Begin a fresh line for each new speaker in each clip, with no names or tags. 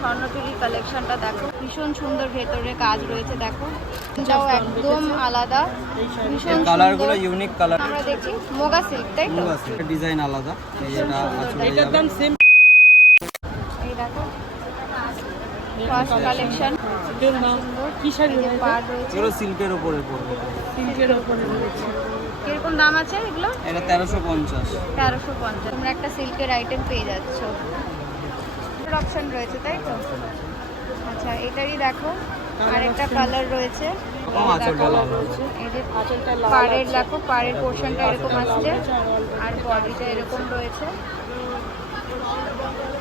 স্বর্ণচুরির কালেকশনটা দেখো। ভীষণ সুন্দর ভেতরে কাজ রয়েছে দেখো। এটাও একদম আলাদা। ভীষণ
কালারগুলো
সুন্দর।
ইউনিক কালার
আমরা দেখি মোগা সিল্ক তাই তো?
ডিজাইন আলাদা। এটা আছে
এটার দাম সেম
এই দেখো ফার্স্ট কালেকশন
কি শাড়ি
এই যে পাড় রয়েছে।
এগুলো সিল্কের উপরে পড়বে।
সিল্কের ওপরে রয়েছে।
কীরকম দাম আছে এগুলো?
এটা তেরোশো পঞ্চাশ।
তেরোশো পঞ্চাশ। তোমরা একটা সিল্কের আইটেম পেয়ে যাচ্ছ। অপশন রয়েছে তাই তো? আচ্ছা এটারই দেখো। আর একটা কালার রয়েছে। পাড়ের দেখো পাড়ের পোর্শনটা এরকম আসছে।
আর
বডিটা এরকম রয়েছে।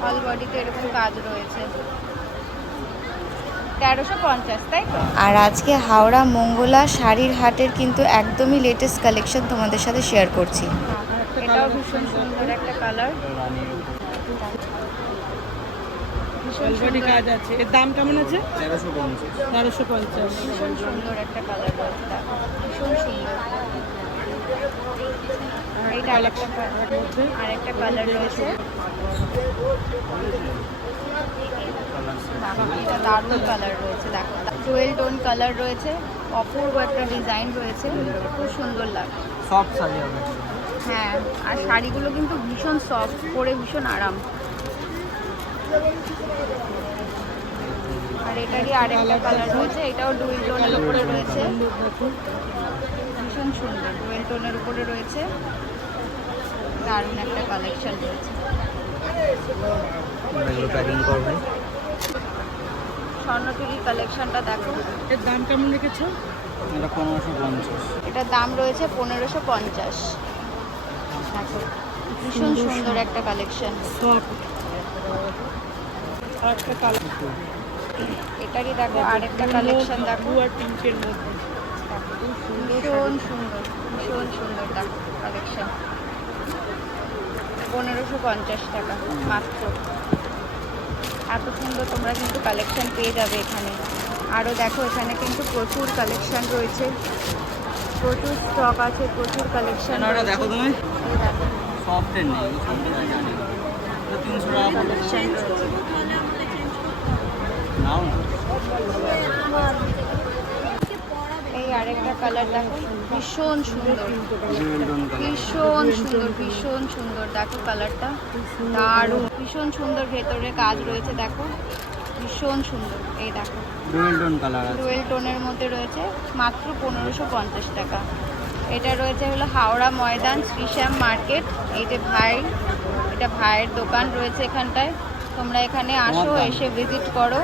অল বডিতে এরকম কাজ রয়েছে। তেরোশো পঞ্চাশ তাই আর আজকে হাওড়া মঙ্গলা শাড়ির হাটের কিন্তু একদমই লেটেস্ট কালেকশন তোমাদের সাথে শেয়ার করছি। এটাও ভীষণ সুন্দর একটা কালার
অলরেডি কাজ আছে। এর দাম কেমন আছে?
তেরোশো পঞ্চাশ।
তেরোশো পঞ্চাশ
ভীষণ সুন্দর একটা কালার ভীষণ সুন্দর এইটা আরেকটা আরেকটা কালার রয়েছে দেখো, এটা দারুণ কালার রয়েছে দেখো জুয়েল টোন কালার রয়েছে অপূর্ব একটা ডিজাইন রয়েছে খুব সুন্দর লাগে
সফট শাড়ি
হ্যাঁ আর শাড়িগুলো কিন্তু ভীষণ সফট পরে ভীষণ আরাম। আর এটারই আরেকটা কালার রয়েছে এটাও ডুয়েল টোনের উপরে রয়েছে। ভীষণ সুন্দর ডুয়েল টোনের উপরে রয়েছে। দারুণ একটা কালেকশন রয়েছে।
এগুলো প্যাকিং করবে।
স্বর্ণচুরির কালেকশনটা দেখো।
এর দাম কেমন রেখেছো?
এটা পনেরোশো পঞ্চাশ।
এটার দাম রয়েছে পনেরোশো পঞ্চাশ। দেখো ভীষণ সুন্দর একটা কালেকশন এটারই দেখো আরেকটা কালেকশন দেখো।
ব্লু আর পিঙ্কের মধ্যে।
ভীষণ সুন্দর ভীষণ সুন্দর দেখো কালেকশন পনেরোশো পঞ্চাশ টাকা মাত্র। এত সুন্দর তোমরা কিন্তু কালেকশন পেয়ে যাবে এখানে। আরও দেখো এখানে কিন্তু প্রচুর কালেকশন রয়েছে। প্রচুর স্টক আছে প্রচুর কালেকশন
দেখো তুমি। নেই টাকা
এই আরেকটা কালার দেখো ভীষণ সুন্দর। ভীষণ সুন্দর ভীষণ সুন্দর। দেখো কালারটা। দারুণ। ভীষণ সুন্দর ভেতরে কাজ রয়েছে দেখো। ভীষণ সুন্দর। এই দেখো।
ডুয়েল কালার
ডুয়েল টোনের মধ্যে রয়েছে মাত্র পনেরোশো পঞ্চাশ টাকা। এটা রয়েছে হলো হাওড়া ময়দান শ্রীশ্যাম মার্কেট। এই যে ভাই এটা ভাইয়ের দোকান রয়েছে এখানটায়। তোমরা এখানে আসো এসে ভিজিট করো।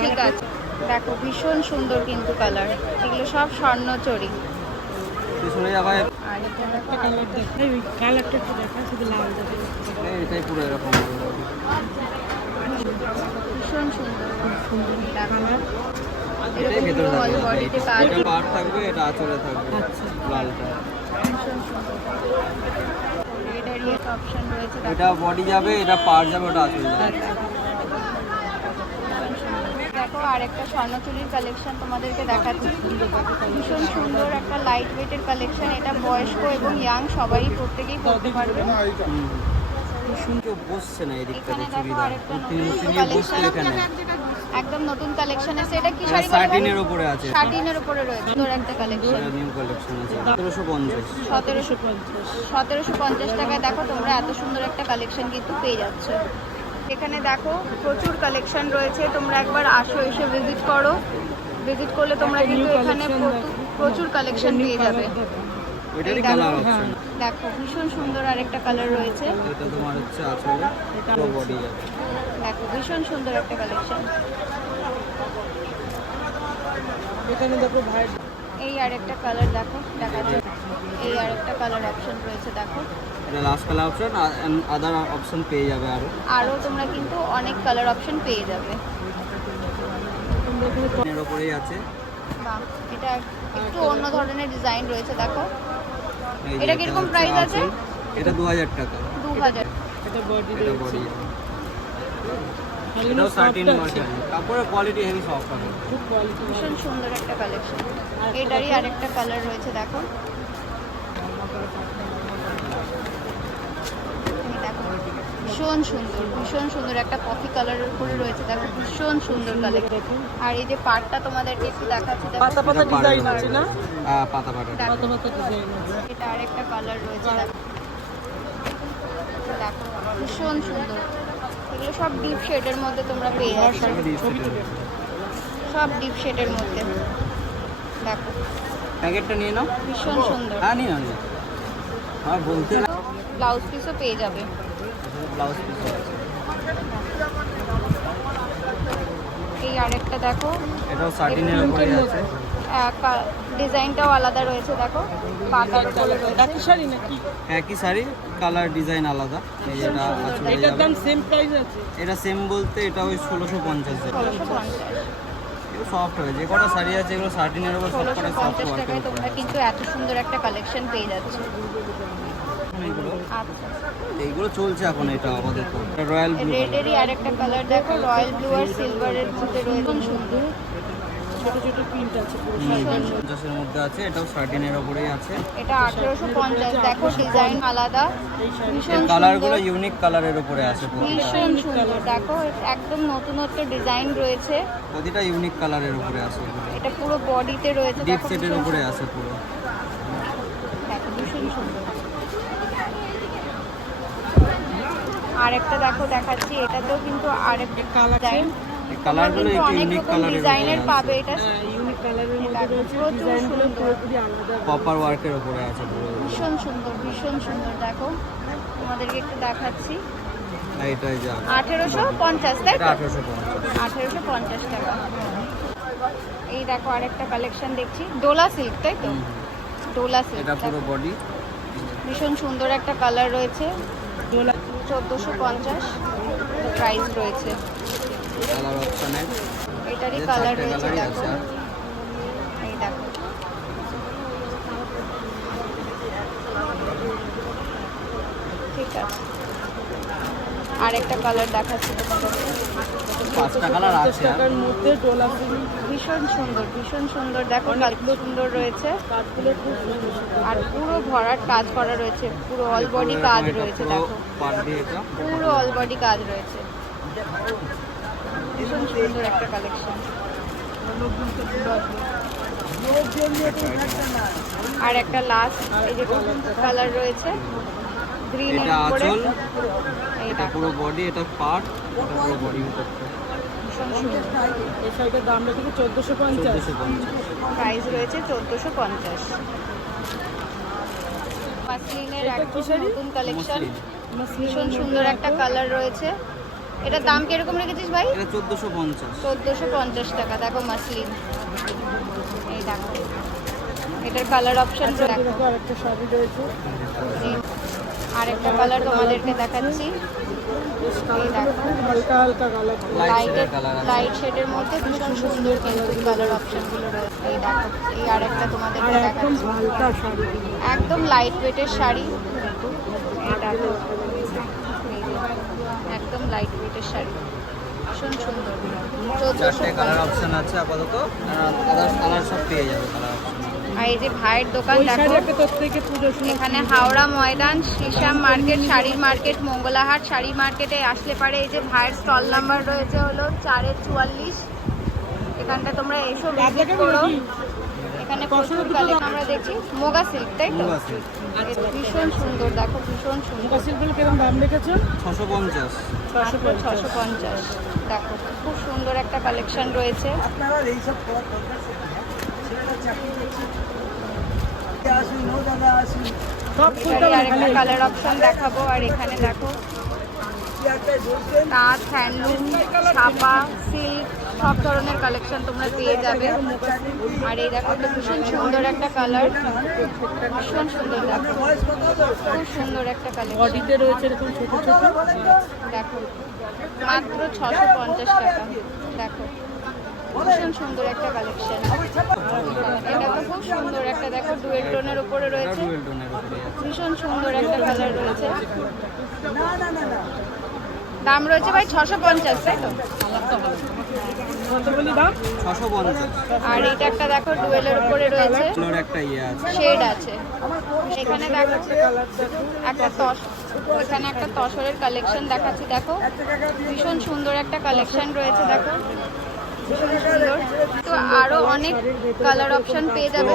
ঠিক আছে। দেখো ভীষণ সুন্দর কিন্তু কালার এগুলো সব স্বর্ণচরী ভীষণ সুন্দর। পুরো অল
থাকবে এটা থাকবে আঁচলে থাকবে।
আচ্ছা।
লালটা।
অপশন রয়েছে।
এটা বডি যাবে এটা পার যাবে ওটা যাবে
দেখো আর একটা স্বর্ণচুরির কালেকশন তোমাদেরকে দেখাচ্ছি। ভীষণ সুন্দর একটা লাইট ওয়েটের কালেকশন এটা বয়স্ক এবং ইয়াং সবাই প্রত্যেকেই পড়তে পারবে।
হুম। বসছে না এদিকটাতে
এখানে দেখো আরেকটা নতুন কালেকশন একদম নতুন কালেকশন আছে। এটা কি
এটা
শাড়ি
সার্টিনের উপরে আছে।
শার্টিনের উপরে রয়েছে। তোর একটা কালেকশন
নিউ কালেকশন আছে। সতেরোশো পঞ্চাশ।
সতেরোশো
পঞ্চাশ।
সতেরোশো পঞ্চাশ টাকায় দেখো তোমরা এত সুন্দর একটা কালেকশন কিন্তু পেয়ে যাচ্ছ। এখানে দেখো প্রচুর কালেকশন রয়েছে। তোমরা একবার আসো এসে ভিজিট করো। ভিজিট করলে তোমরা কিন্তু এখানে প্রচুর কালেকশন পেয়ে যাবে।
এটারই
দেখো,
কালার অপশন
দেখো ভীষণ সুন্দর আরেকটা কালার রয়েছে।
এটা তোমার হচ্ছে আঁচলে পুরো বডি যাবে
দেখো ভীষণ সুন্দর একটা কালেকশন
এখানে দেখো ভাই
এই আরেকটা কালার দেখো দেখাচ্ছে এই আরেকটা কালার অপশন রয়েছে দেখো।
এটা last colour option other option পেয়ে যাবে আরও।
আরও তোমরা কিন্তু অনেক কালার অপশন পেয়ে যাবে।
এর উপরেই আছে।
বাহ এটা একটু অন্য ধরনের ডিজাইন রয়েছে দেখো। এটা কি
রকম
প্রাইস আছে?
এটা দু হাজার টাকা।
দু হাজার
এটা বডি
এটা বডি এটাও
soft
সার্টিন কাপড়ের কোয়ালিটি হেভি সফট হবে।
খুব কোয়ালিটি
ভীষণ সুন্দর একটা কালেকশন এটারই আরেকটা কালার রয়েছে দেখো। ভীষণ সুন্দর ভীষণ সুন্দর একটা কফি কালারের উপরে রয়েছে দেখো ভীষণ সুন্দর কালার আর এই যে পাটটা তোমাদেরকে একটু দেখাচ্ছি দেখো
পাতা পাতা ডিজাইন আছে না?
হ্যাঁ, পাতা পাতা
পাতা পাতা ডিজাইন আছে।
এটা আরেকটা কালার রয়েছে দেখো। দেখো ভীষণ সুন্দর। এগুলো সব ডিপ শেডের মধ্যে তোমরা পেয়ে যাচ্ছ। সব ডিপ শেডের মধ্যে। দেখো।
প্যাকেটটা নিয়ে নাও।
ভীষণ সুন্দর।
হ্যাঁ নিয়ে নাও। আমার বলতে
ব্লাউজ পিসও পেয়ে যাবে।
ব্লাউজ পিস
এই আরেকটা দেখো।
এটাও সার্টিনের উপরে আছে।
ডিজাইনটাও আলাদা রয়েছে দেখো। পাতার
একই শাড়ি নাকি?
একই শাড়ি? কালার ডিজাইন আলাদা।
এটার দাম সেম প্রাইস আছে
এটা সেম বলতে এটা ওই ষোলোশো পঞ্চাশ। সফট হবে। যে কটা শাড়ি আছে এগুলো সার্টিনের উপর সব কটা সফট
টাকায় তোমরা কিন্তু এত সুন্দর একটা কালেকশন পেয়ে যাচ্ছ।
এইগুলো
আচ্ছা
চলছে এখন এটা আমাদের রয়্যাল ব্লু
রেডেরই আরেকটা কালার দেখো রয়্যাল ব্লু আর সিলভারের মধ্যে রয়েছে। সুন্দর।
ছোট ছোট প্রিন্ট আছে পুরো
পঞ্চাশের মধ্যে আছে এটাও সার্টিনের উপরেই আছে।
এটা আঠেরোশো পঞ্চাশ দেখো ডিজাইন আলাদা। ভীষণ
কালারগুলো ইউনিক কালারের উপরে আছে
ভীষণ সুন্দর দেখো একদম নতুনত্ব ডিজাইন রয়েছে।
প্রতিটা ইউনিক কালারের উপরে আছে
এটা পুরো বডিতে রয়েছে
ডিপ সেটের উপরে আছে পুরো।
দেখো ভীষণ সুন্দর। আরেকটা দেখো দেখাচ্ছি এটাতেও কিন্তু আরেকটা
কালার
কালারগুলো একটু ইউনিক
ডিজাইনের পাবে এটা
ইউনিক কালারের মধ্যে রয়েছে ডিজাইনগুলো পুরোপুরি আলাদা।
কপার ওয়ার্কের উপরে আছে পুরো।
ভীষণ সুন্দর ভীষণ সুন্দর দেখো। তোমাদেরকে একটু দেখাচ্ছি।
যা।
তাই তো? টাকা। এই দেখো আরেকটা কালেকশন দেখছি। ডোলা সিল্ক তাই তো? ডোলা সিল্ক
এটা পুরো বডি
ভীষণ সুন্দর একটা কালার রয়েছে।
ডোলা
চোদ্দোশো পঞ্চাশ। প্রাইস রয়েছে।
কালার অপশানের
এটারই কালার রয়েছে দেখো। এই দেখো। ঠিক আছে। আর একটা কালার দেখাচ্ছি তোমাদেরকে।
পাঁচটা কালার আছে
টাকার মধ্যে ডোলা
ভীষণ সুন্দর ভীষণ সুন্দর। দেখো কাজগুলো সুন্দর রয়েছে।
কাঠগুলো খুব।
আর পুরো ভরাট কাজ করা রয়েছে। পুরো অল বডি কাজ রয়েছে দেখো।
পার ডে এটা।
পুরো অল বডি কাজ রয়েছে। ভীষণ সুন্দর একটা কালেকশন আর একটা লাস্ট এই যে কালার রয়েছে গ্রিন
এটা
উপরে।
আঁচল এটা পুরো বডি এটা পার্ট এটা পুরো বডি
ভীষণ সুন্দর।
এই শাড়িটার দাম রেখেছে চোদ্দোশো পঞ্চাশ।
চোদ্দোশো পঞ্চাশ।
প্রাইস রয়েছে চোদ্দোশো পঞ্চাশ মাসলিনের
কি
নতুন কালেকশন ভীষণ সুন্দর একটা কালার রয়েছে। এটার দাম কীরকম রেখেছিস ভাই?
এটা চোদ্দোশো পঞ্চাশ।
চোদ্দোশো পঞ্চাশ টাকা দেখো মাসলিন। এই দেখো। এটার কালার অপশন
আচ্ছা
দেখো।
দেখো আরেকটা শাড়ি রয়েছে।
এই আরেকটা কালার তোমাদেরকে দেখাচ্ছি।
হালকা হালকা কালার
লাইট
লাইট
শেডের
মধ্যে ভীষণ সুন্দর কিন্তু কালার অপশনগুলো রয়েছে। এই দেখো এই আরেকটা
আর
তোমাদেরকে
একদম হালকা শাড়ি।
একদম লাইট ওয়েটের শাড়ি। এই দেখো। একদম লাইট ওয়েটের শাড়ি। ভীষণ সুন্দর।
চারটে কালার অপশন আছে আপাতত। আদার্স কালার সব পেয়ে যাবে কালার
আর এই যে ভাইয়ের দোকান দেখো এখানে হাওড়া ময়দান শ্রীশ্যাম মার্কেট শাড়ির মার্কেট মঙ্গলাহাট শাড়ি মার্কেটে আসলে পারে এই যে ভাইয়ের স্টল নাম্বার রয়েছে হলো চারের চুয়াল্লিশ। এখানটা তোমরা এসো ভিজিট করো। এখানে প্রচুর কালেকশন আমরা দেখছি। মোগা সিল্ক তাই তো? ভীষণ সুন্দর দেখো ভীষণ সুন্দর।
শিল্পগুলো কীরকম দাম রেখেছো?
ছশো পঞ্চাশ।
ছশো
পঞ্চাশ। দেখো খুব সুন্দর একটা কালেকশন রয়েছে।
সব
এটারই আরেকটা কালার অপশন দেখাবো। আর এখানে দেখো তাঁত হ্যান্ডলুম ছাপা সিল্ক সব ধরনের কালেকশন তোমরা পেয়ে যাবে। আর এই দেখো তো ভীষণ সুন্দর একটা কালার ভীষণ সুন্দর দেখো। খুব সুন্দর একটা কালেকশন
বডিতে রয়েছে এরকম ছোট ছোট।
দেখো মাত্র ছশো পঞ্চাশ টাকা। দেখো ভীষণ সুন্দর একটা কালেকশন এটা তো খুব সুন্দর একটা দেখো ডুয়েল টোনের উপরে রয়েছে।
আছে।
ভীষণ সুন্দর একটা কালার রয়েছে। দাম রয়েছে ভাই ছশো পঞ্চাশ তাই তো? আর এটা একটা দেখো ডুয়েলের উপরে রয়েছে।
একটা ইয়ে আছে।
শেড আছে। এখানে দেখো একটা তস এখানে একটা তসরের কালেকশন দেখাচ্ছি দেখো। ভীষণ সুন্দর একটা কালেকশন রয়েছে দেখো। সুন্দর তো আরও অনেক কালার অপশন পেয়ে যাবে।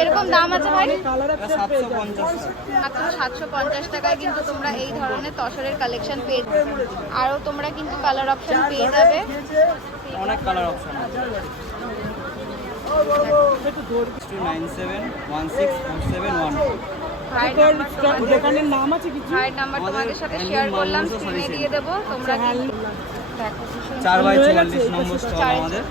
এরকম দাম আছে ভাই?
এটা সাতশো পঞ্চাশ
মাত্র সাতশো পঞ্চাশ টাকায় কিন্তু তোমরা এই ধরনের তসরের কালেকশন পেয়ে যাবে। আরও তোমরা কিন্তু কালার অপশন পেয়ে যাবে।
অনেক কালার অপশন আছে।
নাম আছে কিছু?
নাম্বার তোমাদের সাথে শেয়ার করলাম স্ক্রিনে দিয়ে দেবো তোমরা দেখো ভীষণ
চার বাই চুয়াল্লিশ? নম্বর স্টল আমাদের